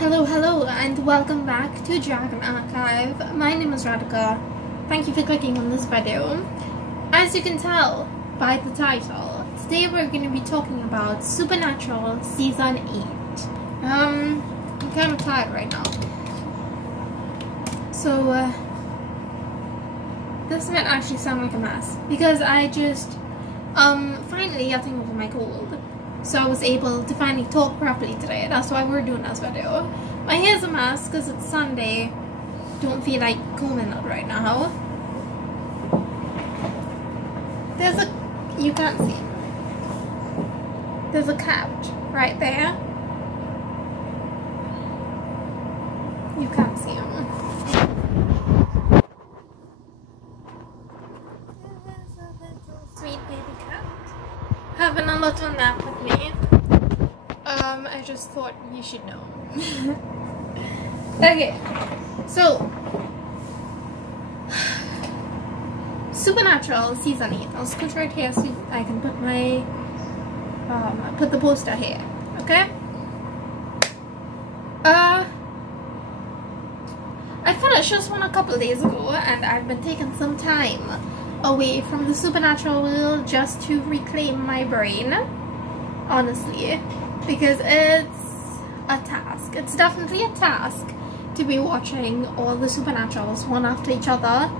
Hello, and welcome back to Dragon Archive. My name is Radhika. Thank you for clicking on this video. As you can tell by the title, today we're going to be talking about Supernatural Season 8. I'm kind of tired right now. So, this might actually sound like a mess, because I just, finally getting over my cold. So I was able to finally talk properly today. That's why we're doing this video. My hair's a mess because it's Sunday. Don't feel like combing it right now. You can't see. There's a couch right there. You can't see him. There's a little sweet baby cat having a little nap with me. I just thought you should know. Okay, so Supernatural Season 8. I'll scoot right here so I can put my put the poster here. Okay. I finished this one a couple of days ago, and I've been taking some time away from the supernatural world just to reclaim my brain, honestly, because it's a task. It's definitely a task to be watching all the supernaturals one after each other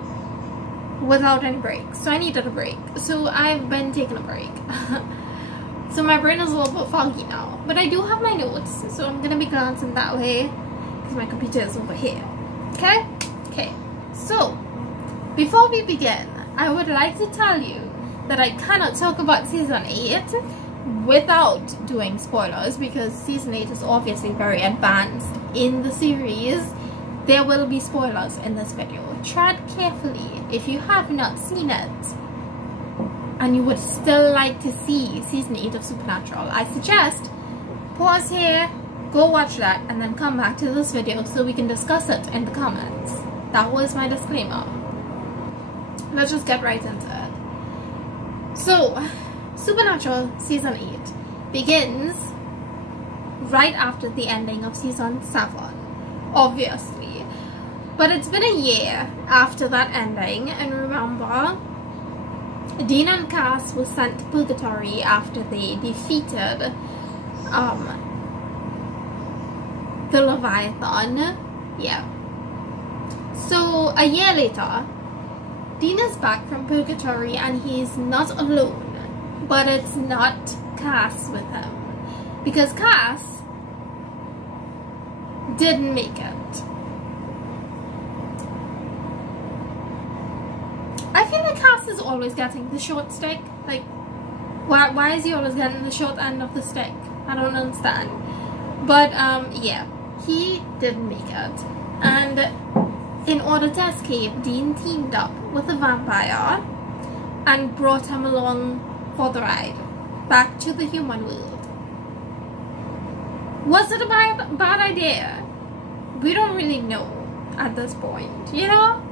without any breaks. So I needed a break, so I've been taking a break. So my brain is a little bit foggy now, but I do have my notes, so I'm gonna be glancing that way because my computer is over here. Okay, so before we begin, I would like to tell you that I cannot talk about Season 8 without doing spoilers, because Season 8 is obviously very advanced in the series. There will be spoilers in this video. Tread carefully if you have not seen it and you would still like to see Season 8 of Supernatural. I suggest pause here, go watch that, and then come back to this video so we can discuss it in the comments. That was my disclaimer. Let's just get right into it. So, Supernatural Season 8 begins right after the ending of Season 7, obviously. But it's been a year after that ending, and remember, Dean and Cass were sent to Purgatory after they defeated the Leviathan. Yeah. So, a year later, Dean is back from Purgatory and he's not alone, but it's not Cass with him, because Cass didn't make it. I feel like Cass is always getting the short stick. Like, why is he always getting the short end of the stick? I don't understand. But yeah, he didn't make it, and in order to escape, Dean teamed up with a vampire and brought him along for the ride back to the human world. Was it a bad idea? We don't really know at this point, you know?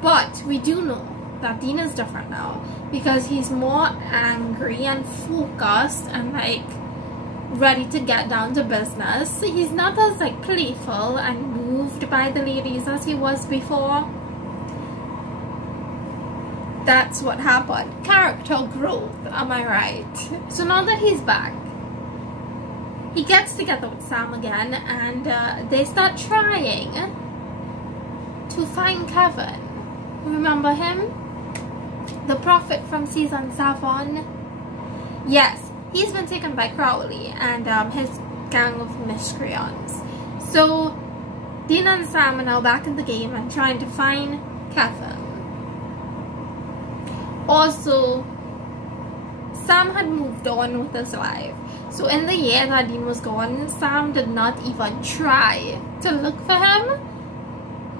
But we do know that Dean is different now, because he's more angry and focused and like ready to get down to business. He's not as like playful and moved by the ladies as he was before. That's what happened. Character growth, am I right? So now that he's back, he gets together with Sam again, and they start trying to find Kevin. Remember him? The prophet from Season 7? Yes. He's been taken by Crowley and his gang of miscreants. So Dean and Sam are now back in the game and trying to find Kevin. Also, Sam had moved on with his life. So in the year that Dean was gone, Sam did not even try to look for him.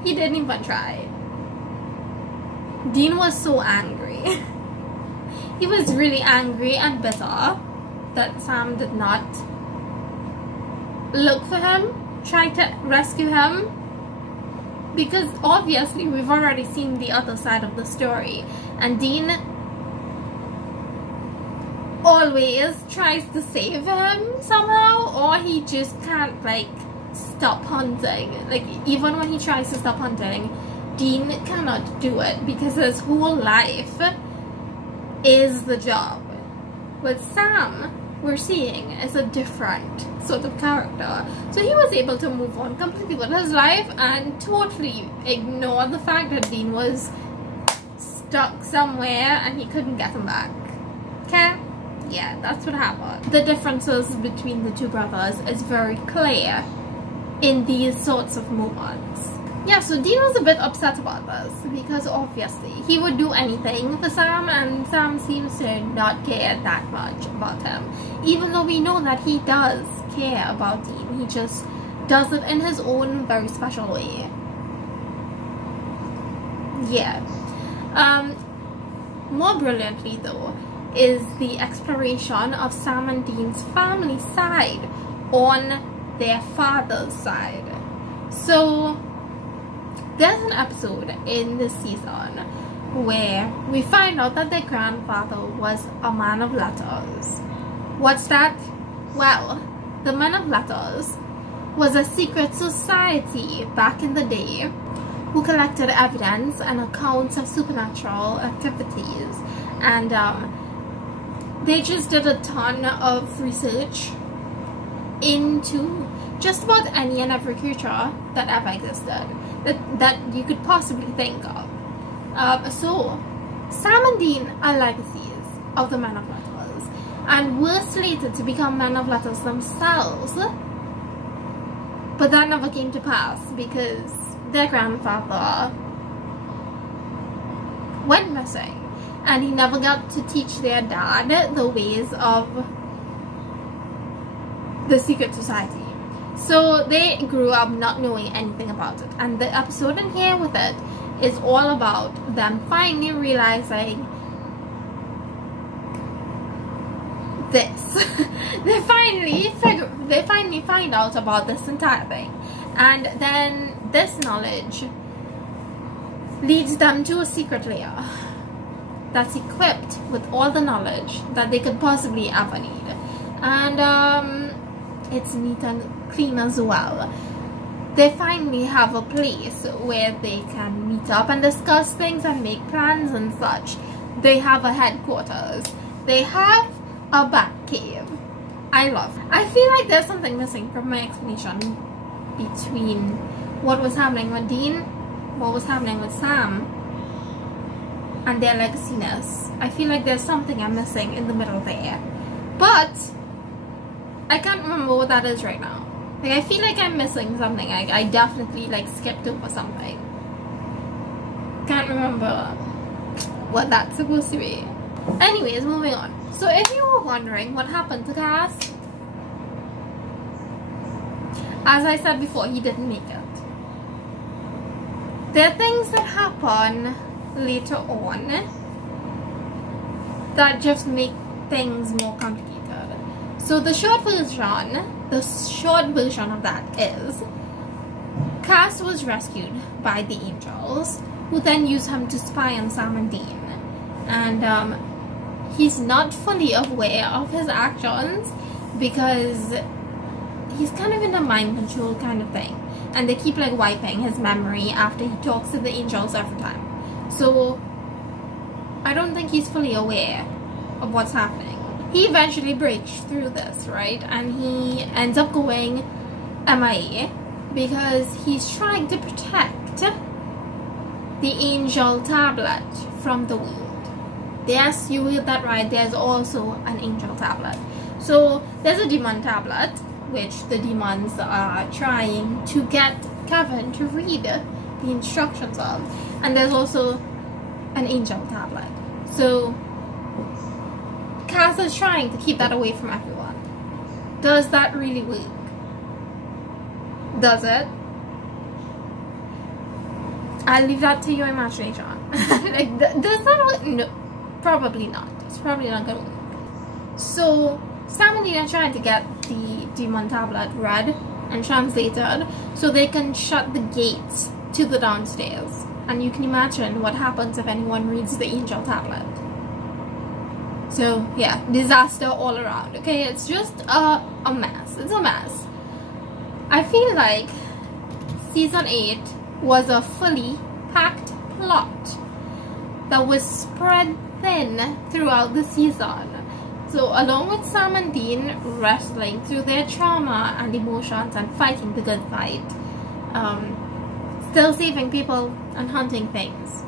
He didn't even try. Dean was so angry. He was really angry and bitter that Sam did not look for him, try to rescue him, because obviously we've already seen the other side of the story, and Dean always tries to save him somehow, or he just can't like stop hunting. Like even when he tries to stop hunting, Dean cannot do it because his whole life is the job. With Sam, we're seeing is a different sort of character. So he was able to move on completely with his life and totally ignore the fact that Dean was stuck somewhere and he couldn't get him back. Okay? Yeah, that's what happened. The differences between the two brothers is very clear in these sorts of moments. Yeah, so Dean was a bit upset about this because obviously he would do anything for Sam, and Sam seems to not care that much about him. Even though we know that he does care about Dean, he just does it in his own very special way. Yeah. More brilliantly though is the exploration of Sam and Dean's family side on their father's side. So there's an episode in this season where we find out that their grandfather was a man of letters. What's that? Well, the Man of Letters was a secret society back in the day who collected evidence and accounts of supernatural activities, and they just did a ton of research into just about any and every creature that ever existed that you could possibly think of. So Sam and Dean are legacies of the Man of Letters and were slated to become Men of Letters themselves, but that never came to pass because their grandfather went missing and he never got to teach their dad the ways of the secret society. So they grew up not knowing anything about it, and the episode in here with it is all about them finally realizing this. they finally find out about this entire thing, and then this knowledge leads them to a secret layer that's equipped with all the knowledge that they could possibly ever need, and it's neat and clean as well. They finally have a place where they can meet up and discuss things and make plans and such. They have a headquarters. They have a bat cave. I feel like there's something missing from my explanation between what was happening with Dean, what was happening with Sam, and their legaciness. I feel like there's something I'm missing in the middle there, but I can't remember what that is right now. Like, I feel like I'm missing something. I definitely like skipped over something. Can't remember what that's supposed to be. Anyways, moving on. So if you were wondering what happened to Cass, as I said before, he didn't make it. There are things that happen later on that just make things more complicated. So the short version of that is Cass was rescued by the angels, who then used him to spy on Sam and Dean, and he's not fully aware of his actions because he's kind of in a mind control kind of thing, and they keep like wiping his memory after he talks to the angels every time. So I don't think he's fully aware of what's happening. He eventually breaks through this, right? And he ends up going MIA because he's trying to protect the angel tablet from the world. Yes, you heard that right. There's also an angel tablet. So there's a demon tablet, which the demons are trying to get Kevin to read the instructions of. And there's also an angel tablet. So Cass is trying to keep that away from everyone. Does that really work? Does it? I'll leave that to your imagination. Like, does that work? No, probably not. It's probably not gonna work. So Sam and Dean are trying to get the demon tablet read and translated so they can shut the gates to the downstairs. And you can imagine what happens if anyone reads the angel tablet. So yeah, disaster all around. Okay, it's just a mess. It's a mess. I feel like season 8 was a fully packed plot that was spread thin throughout the season. So along with Sam and Dean wrestling through their trauma and emotions and fighting the good fight, still saving people and hunting things,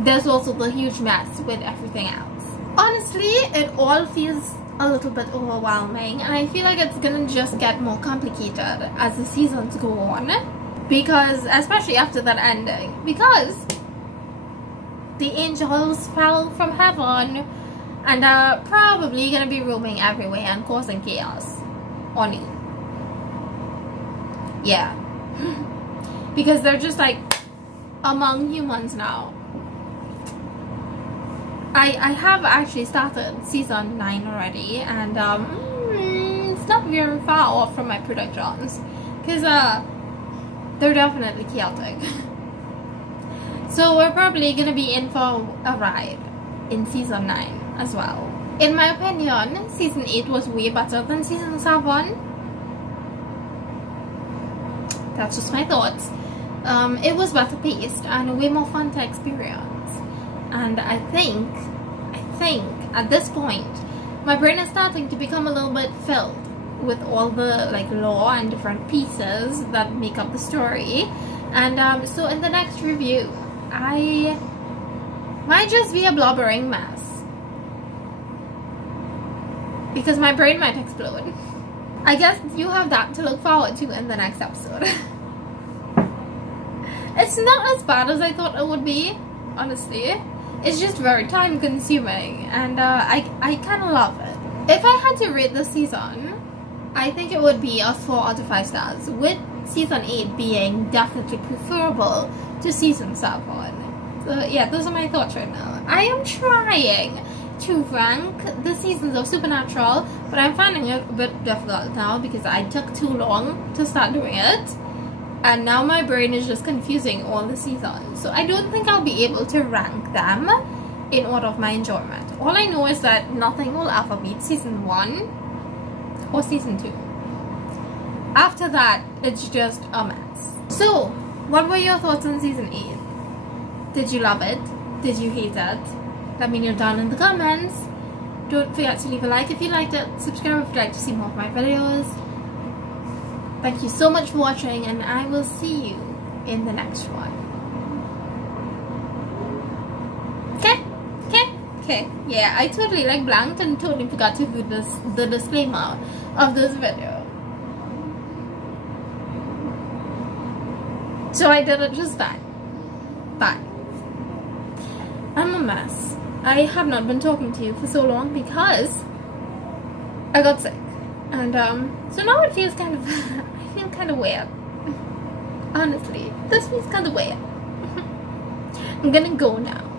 there's also the huge mess with everything else. Honestly, it all feels a little bit overwhelming, and I feel like it's gonna just get more complicated as the seasons go on, because especially after that ending, because the angels fell from heaven and are probably gonna be roaming everywhere and causing chaos on you. Yeah. Because they're just like among humans now. I have actually started season 9 already, and it's not very far off from my predictions, because they're definitely chaotic. So we're probably gonna be in for a ride in season 9 as well. In my opinion, season 8 was way better than season 7. That's just my thoughts. It was better paced and way more fun to experience. And I think at this point my brain is starting to become a little bit filled with all the like lore and different pieces that make up the story. And so in the next review I might just be a blubbering mess, because my brain might explode. I guess you have that to look forward to in the next episode. It's not as bad as I thought it would be, honestly. It's just very time consuming, and I kind of love it. If I had to rate this season, I think it would be a 4 out of 5 stars, with season 8 being definitely preferable to season 7. So yeah, those are my thoughts right now. I am trying to rank the seasons of Supernatural, but I'm finding it a bit difficult now because I took too long to start doing it, and now my brain is just confusing all the seasons. So I don't think I'll be able to rank them in order of my enjoyment. All I know is that nothing will ever beat season 1 or season 2. After that, it's just a mess. So what were your thoughts on season 8? Did you love it? Did you hate it? Let me know down in the comments. Don't forget to leave a like if you liked it. Subscribe if you'd like to see more of my videos. Thank you so much for watching, and I will see you in the next one. Okay. Yeah, I totally like blanked and totally forgot to do the disclaimer of this video. So I did it just that. But I'm a mess. I have not been talking to you for so long because I got sick, and so now it feels kind of I feel kind of weird. Honestly, this feels kind of weird. I'm gonna go now.